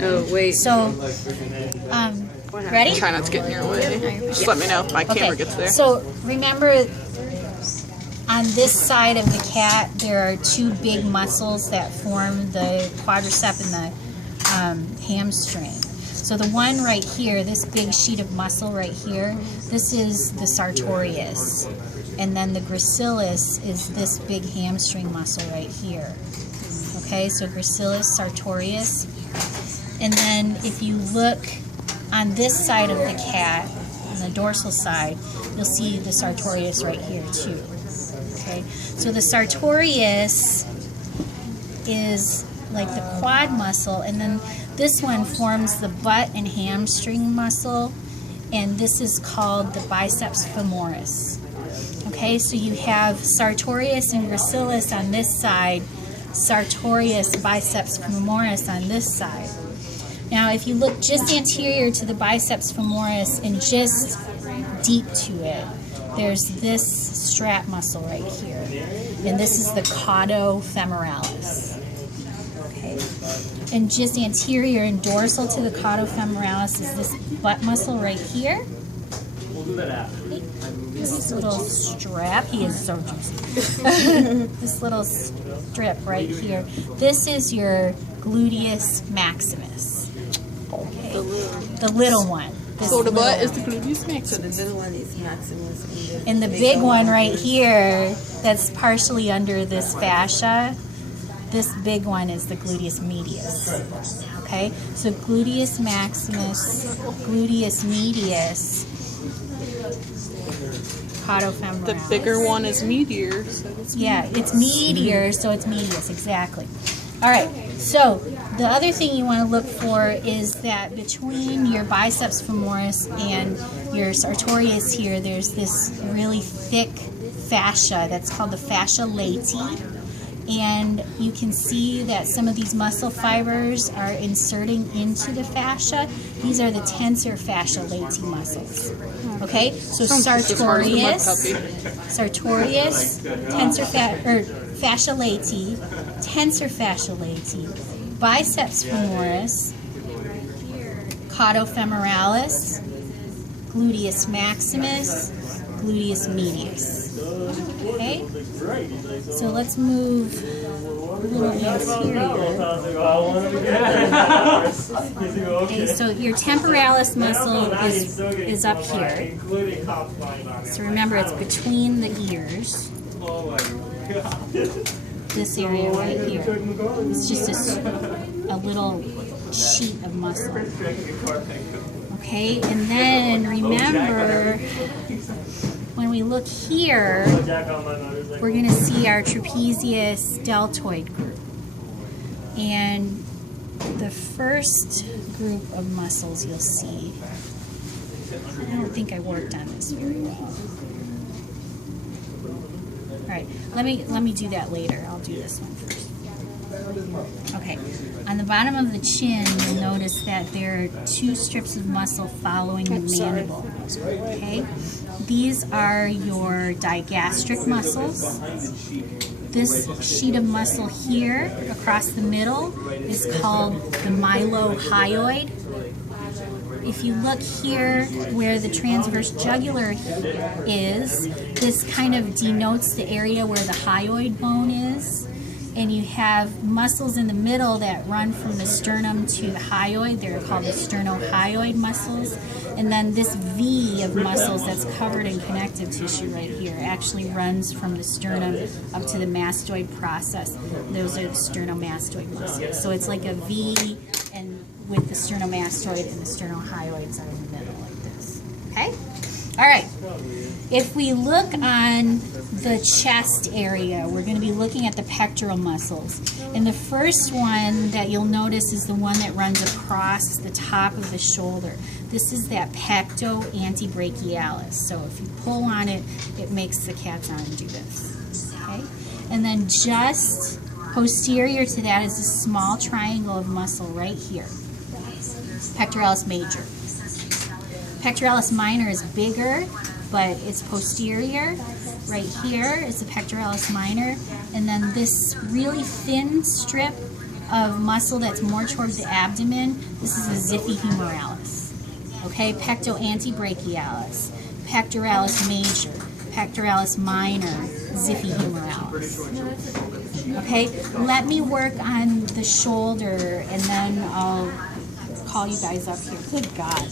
Oh, wait. So, ready? Try not to get in your way. Just let me know if my camera gets there. So remember, on this side of the cat, there are two big muscles that form the quadricep and the hamstring. So the one right here, this big sheet of muscle right here, this is the sartorius. And then the gracilis is this big hamstring muscle right here. Okay, so gracilis, sartorius. And then if you look on this side of the cat, on the dorsal side, you'll see the sartorius right here too. Okay, so the sartorius is like the quad muscle, and then this one forms the butt and hamstring muscle, and this is called the biceps femoris. Okay, so you have sartorius and gracilis on this side, sartorius, biceps femoris on this side. Now, if you look just anterior to the biceps femoris and just deep to it, there's this strap muscle right here, and this is the caudofemoralis. Okay, and just anterior and dorsal to the caudofemoralis is this butt muscle right here. Okay. This little strap, he is so juicy. This little strip right here. This is your gluteus maximus. Okay, the little one. So the butt is the gluteus maximus. So the little one is maximus. And the big one right here, that's partially under this fascia, this big one is the gluteus medius. Okay, so gluteus maximus, gluteus medius, caudofemoralis. The bigger one is meteor. So it's it's meteor, so it's medius, exactly. All right, so the other thing you want to look for is that between your biceps femoris and your sartorius here, there's this really thick fascia that's called the fascia latae. And you can see that some of these muscle fibers are inserting into the fascia. These are the tensor fascia latae muscles. Okay, so sartorius, fascia latae, tensor fascia latae, biceps femoris, caudofemoralis, gluteus maximus, gluteus medius. Okay, so let's move a little anterior. Okay, so your temporalis muscle is up here. So remember, it's between the ears. This area right here. It's just a little sheet of muscle. Okay, and then remember, when we look here, we're going to see our trapezius deltoid group. And the first group of muscles you'll see, I don't think I worked on this very well. All right, let me do that later. I'll do this one first. Okay, on the bottom of the chin, you'll notice that there are two strips of muscle following the mandible. Okay, these are your digastric muscles. This sheet of muscle here across the middle is called the mylohyoid. If you look here where the transverse jugular is, this kind of denotes the area where the hyoid bone is. And you have muscles in the middle that run from the sternum to the hyoid. They're called the sternohyoid muscles. And then this V of muscles that's covered in connective tissue right here actually runs from the sternum up to the mastoid process. Those are the sternomastoid muscles. So it's like a V, and with the sternomastoid and the sternohyoids are in the middle like this. Okay? All right. If we look on the chest area, we're going to be looking at the pectoral muscles. And the first one that you'll notice is the one that runs across the top of the shoulder. This is that pecto antebrachialis. So if you pull on it, it makes the cat's arm do this. Okay? And then just posterior to that is a small triangle of muscle right here. Pectoralis major. Pectoralis minor is bigger, but it's posterior. Right here is the pectoralis minor, and then this really thin strip of muscle that's more toward the abdomen, this is the Ziphy humerales. Okay, pecto antebrachialis, pectoralis major, pectoralis minor, Ziphy humerales. Okay, let me work on the shoulder and then I'll call you guys up here. Good God.